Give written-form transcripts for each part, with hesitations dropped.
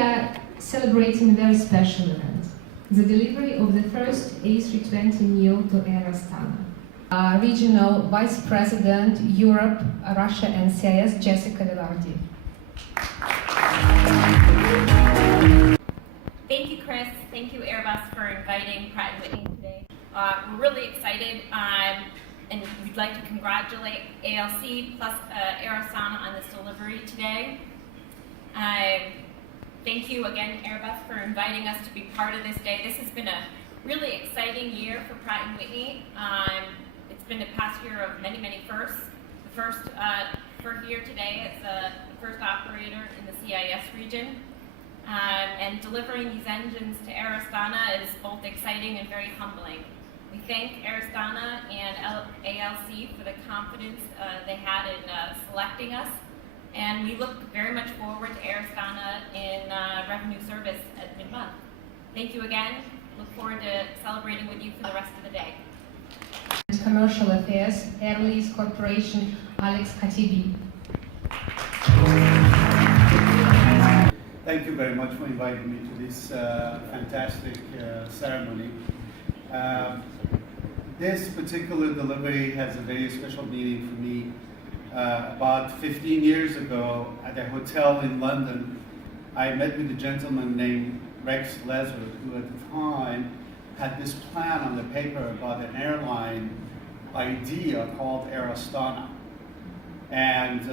are celebrating a very special event, the delivery of the first A320neo to Air Astana. Regional Vice President, Europe, Russia and CIS, Jessica Velarde. Thank you, Chris. Thank you, Airbus, for inviting Pratt & Whitney today. We're really excited, and we'd like to congratulate ALC plus Air Astana on this delivery today. Thank you again, Airbus, for inviting us to be part of this day. This has been a really exciting year for Pratt & Whitney. It's been a past year of many, many firsts. The first for here today is the first operator in the CIS region. And delivering these engines to Air Astana is both exciting and very humbling. We thank Air Astana and ALC for the confidence they had in selecting us, and we look very much forward to Air Astana in revenue service at mid-month. Thank you again. Look forward to celebrating with you for the rest of the day. Commercial Affairs, Airlease Corporation, Alex Khatibi. Thank you very much for inviting me to this fantastic ceremony. This particular delivery has a very special meaning for me. About 15 years ago, at a hotel in London, I met with a gentleman named Rex Lesser, who at the time had this plan on the paper about an airline idea called Air Astana. And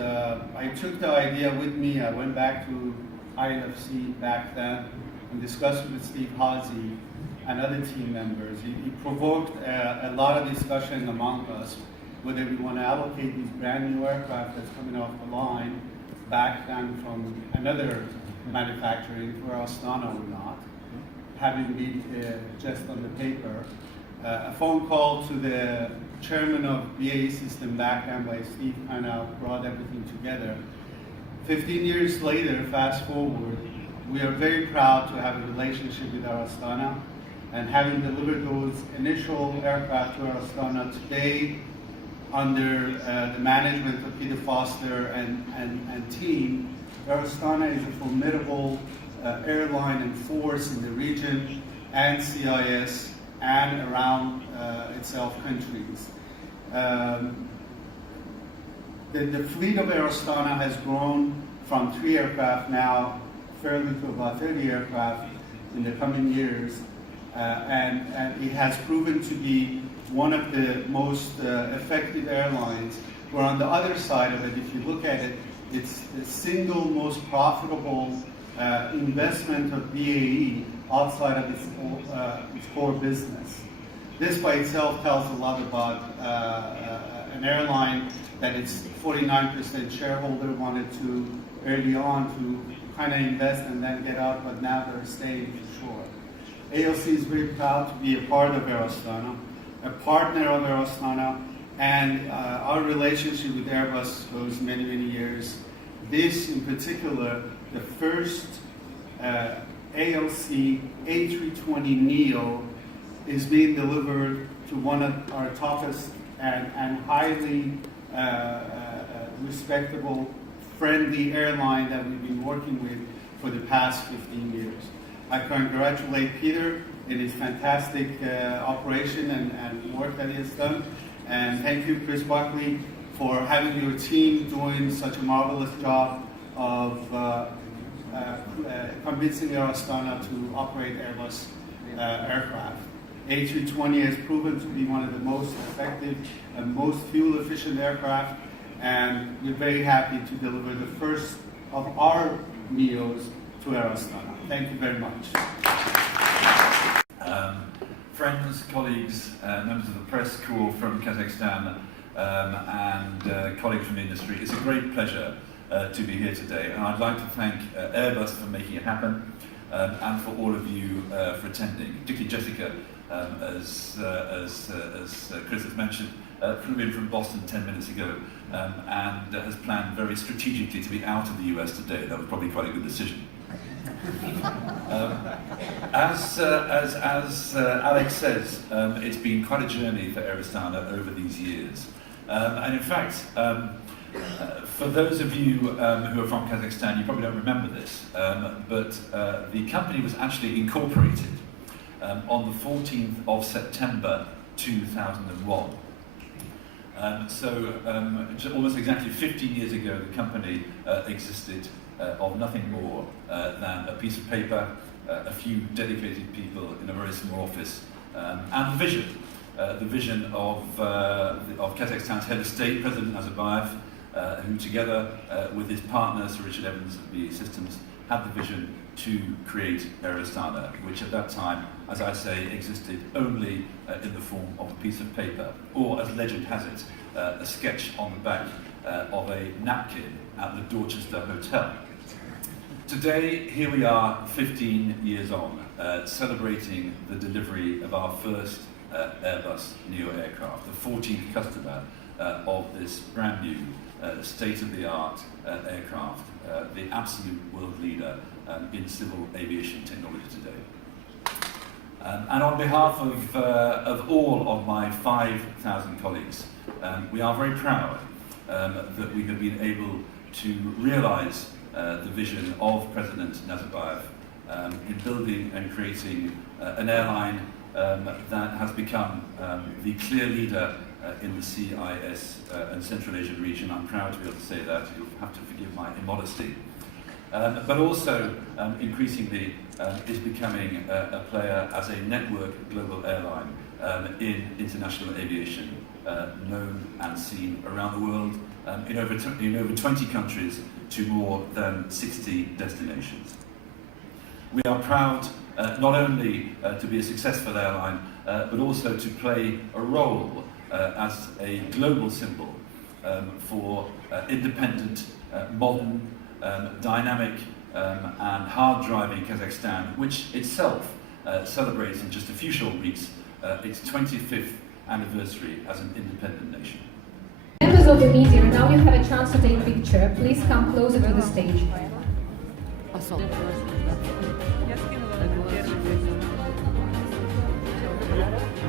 I took the idea with me. I went back to ILFC back then and discussed with Steve Hazy and other team members. He provoked a lot of discussion among us whether we want to allocate these brand new aircraft that's coming off the line back then from another manufacturer for Astana or not, having been just on the paper. A phone call to the chairman of BAE System back then by Steve kind of brought everything together. 15 years later, fast forward, we are very proud to have a relationship with Air Astana, and having delivered those initial aircraft to Air Astana today under the management of Peter Foster and team, Air Astana is a formidable airline and force in the region and CIS and around itself countries. The fleet of Air Astana has grown from 3 aircraft now fairly to about 30 aircraft in the coming years, and it has proven to be one of the most effective airlines, where on the other side of it, if you look at it, it's the single most profitable investment of BAE outside of its core business. This by itself tells a lot about an airline that its 49% shareholder wanted to early on to kind of invest and then get out, but now they're staying for sure. ALC is very proud to be a part of Air Astana, a partner of Air Astana, and our relationship with Airbus goes many, many years. This in particular, the first ALC A320neo is being delivered to one of our toughest and highly respectable, friendly airline that we've been working with for the past 15 years. I congratulate Peter in his fantastic operation and work that he has done. And thank you, Chris Buckley, for having your team doing such a marvelous job of convincing Air Astana to operate Airbus aircraft. A320 has proven to be one of the most effective and most fuel-efficient aircraft, and we're very happy to deliver the first of our NEOs to Air Astana. Thank you very much. Friends, colleagues, members of the press corps from Kazakhstan, and colleagues from the industry, it's a great pleasure to be here today, and I'd like to thank Airbus for making it happen, and for all of you for attending, particularly Jessica, as Chris has mentioned, flew in from Boston 10 minutes ago, and has planned very strategically to be out of the US today. That was probably quite a good decision. As Alex says, it's been quite a journey for Air Astana over these years. And in fact, For those of you who are from Kazakhstan, you probably don't remember this, but the company was actually incorporated on the 14th of September 2001. Almost exactly 15 years ago, the company existed of nothing more than a piece of paper, a few dedicated people in a very small office, and the vision of Kazakhstan's head of state, President Nazarbayev, who together with his partner, Sir Richard Evans of BAE Systems, had the vision to create Air Astana, which at that time, as I say, existed only in the form of a piece of paper, or as legend has it, a sketch on the back of a napkin at the Dorchester Hotel. Today, here we are 15 years on, celebrating the delivery of our first Airbus neo aircraft, the 14th customer of this brand new state-of-the-art aircraft, the absolute world leader in civil aviation technology today. And on behalf of all of my 5,000 colleagues, we are very proud that we have been able to realise the vision of President Nazarbayev in building and creating an airline that has become the clear leader in the CIS and Central Asian region. I'm proud to be able to say that. You'll have to forgive my immodesty. But also, increasingly, is becoming a player as a network global airline in international aviation, known and seen around the world in over 20 countries to more than 60 destinations. We are proud not only to be a successful airline, but also to play a role as a global symbol for independent, modern, dynamic and hard-driving Kazakhstan, which itself celebrates in just a few short weeks its 25th anniversary as an independent nation. Members of the media, now you have a chance to take a picture. Please come closer to the stage.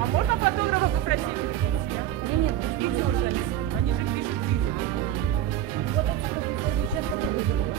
А можно фотографов попросить? Нет, видео же, они же пишут видео. Вот отсюда сейчас фотографируют.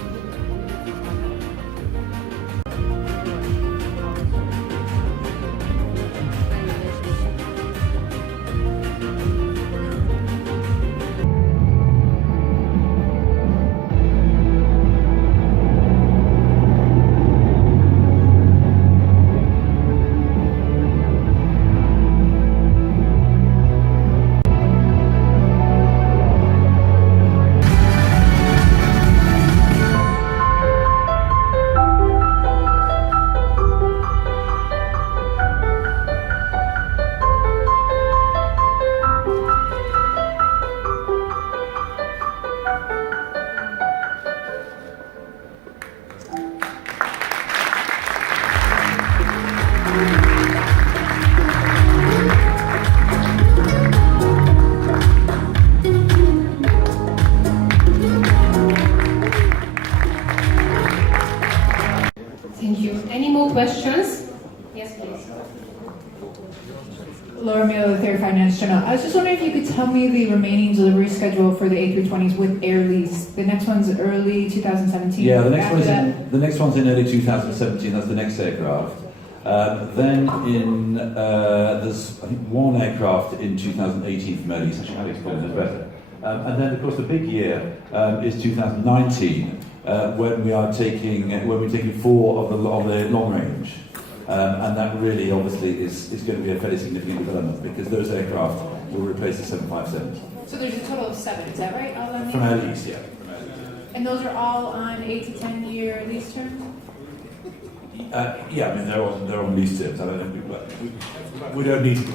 Thank you. Any more questions? Yes, please. Laura Miller with Air Astana. I was just wondering if you could tell me the remaining delivery schedule for the A320s with Air Lease. The next one's early 2017. Yeah, the next one's in early 2017. That's the next aircraft. Then there's I think one aircraft in 2018 from Air Lease. Actually, Alex probably knows better. And then of course the big year is 2019 when we're taking 4 of the long range. And that really, obviously, is going to be a fairly significant development because those aircraft will replace the 757s. So there's a total of 7, is that right? All on From Air Lease, yeah. And those are all on 8 to 10 year lease terms? Yeah, I mean, they're on lease terms. I don't think we don't need to.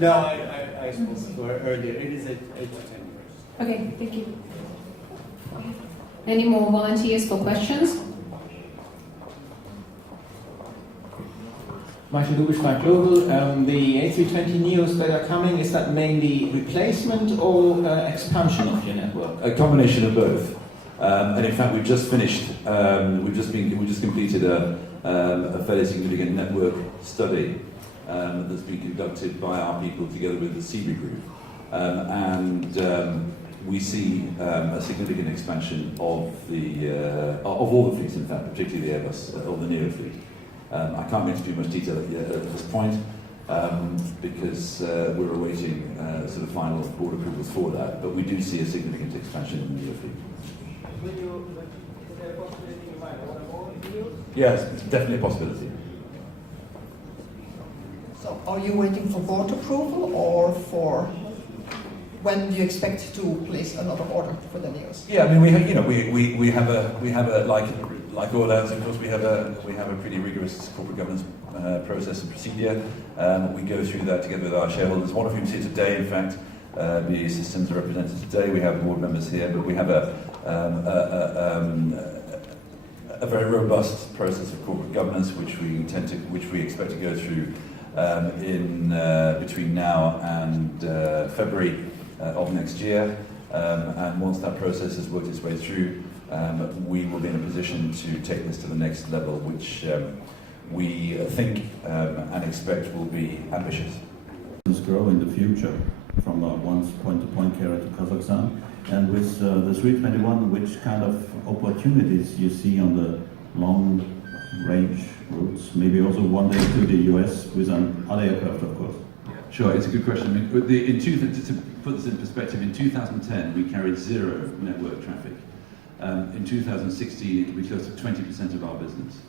No, I spoke to her earlier. It is 8 to 10 years. Okay, thank you. Any more volunteers for questions? Michael Lubishmark Global, the A320neos that are coming, is that mainly replacement or expansion of your network? A combination of both. And in fact, we've just finished. We just completed a fairly significant network study that's been conducted by our people together with the CB Group. we see a significant expansion of all the fleets, in fact, particularly the Airbus or the Neo fleet. I can't go into too much detail at this point because we're awaiting sort of final board approvals for that, but we do see a significant expansion in the Neo fleet. Is there a possibility you might order more Neos? Yes, it's definitely a possibility. So are you waiting for board approval or for when do you expect to place another order for the Neos? Yeah, I mean, we have a like all airlines, of course, we have a pretty rigorous corporate governance process and procedure. We go through that together with our shareholders, one of whom is here today, in fact. BAE Systems are represented today. We have board members here, but we have a very robust process of corporate governance, which we expect to go through between now and February of next year. And once that process has worked its way through, we will be in a position to take this to the next level, which we think and expect will be ambitious. Grow in the future from one point-to-point carrier to Kazakhstan, and with the 321, which kind of opportunities you see on the long-range routes, maybe also one day to the US with another aircraft, of course. Sure, it's a good question. I mean, to put this in perspective, in 2010 we carried 0 network traffic. In 2016 it will be close to 20% of our business.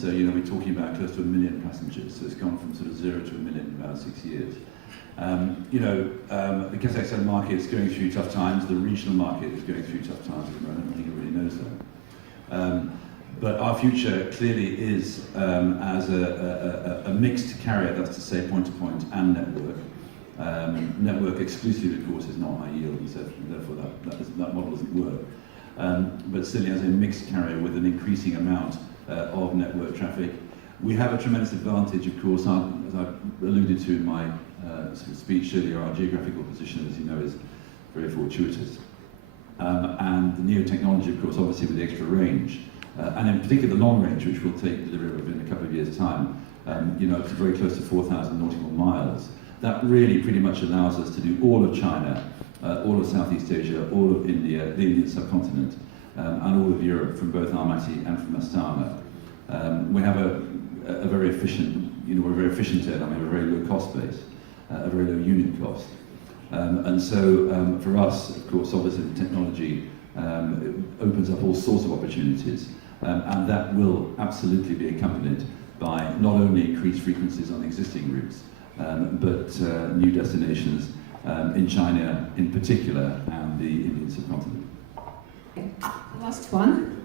So we're talking about close to 1 million passengers. So it's gone from sort of 0 to 1 million in about 6 years. The Kazakhstan market is going through tough times. The regional market is going through tough times at the moment. I think everybody knows that. But our future clearly is as a mixed carrier, that's to say point-to-point and network. Network exclusively, of course, is not high yield, and so therefore that model doesn't work. But certainly as a mixed carrier with an increasing amount of network traffic. We have a tremendous advantage, of course, as I alluded to in my sort of speech earlier. Our geographical position, as you know, is very fortuitous. And the NEO technology, of course, obviously with the extra range, and in particular the long range, which we'll take delivery of in a couple of years' time, up to very close to 4,000 nautical miles. That really pretty much allows us to do all of China, all of Southeast Asia, all of India, the Indian subcontinent, and all of Europe from both Almaty and from Astana. We have a very efficient, we're a very efficient airline. We have a very low cost base, a very low unit cost. And so for us, of course, obviously the technology opens up all sorts of opportunities, and that will absolutely be accompanied by not only increased frequencies on existing routes, but new destinations in China in particular and the Indian subcontinent. Last one.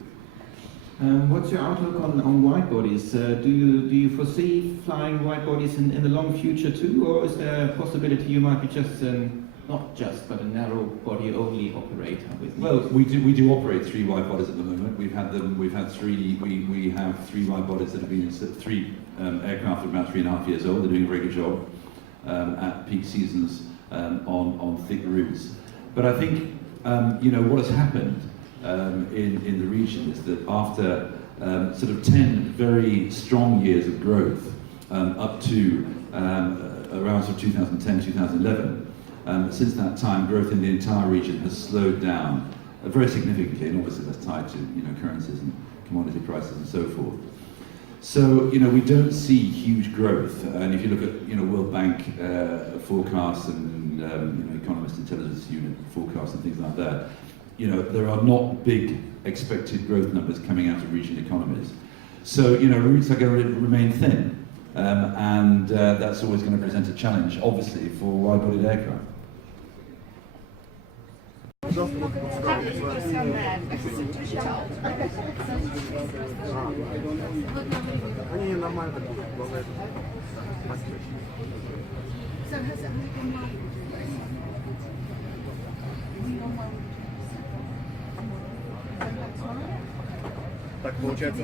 What's your outlook on wide bodies? Do you foresee flying wide bodies in the long future too, or is there a possibility you might be just not just but a narrow body only operator with you? Well, we do operate 3 wide bodies at the moment. We have 3 wide bodies that have been in 3 aircraft are about 3.5 years old. They're doing a very good job at peak seasons on thick routes. But I think what has happened in the region is that after sort of 10 very strong years of growth up to around sort of 2010, 2011, since that time growth in the entire region has slowed down very significantly, and obviously that's tied to currencies and commodity prices and so forth. So we don't see huge growth, and if you look at World Bank forecasts and Economist Intelligence Unit forecasts and things like that, there are not big expected growth numbers coming out of regional economies. So, routes are going to remain thin, and that's always going to present a challenge, obviously, for wide-bodied aircraft. Так получается.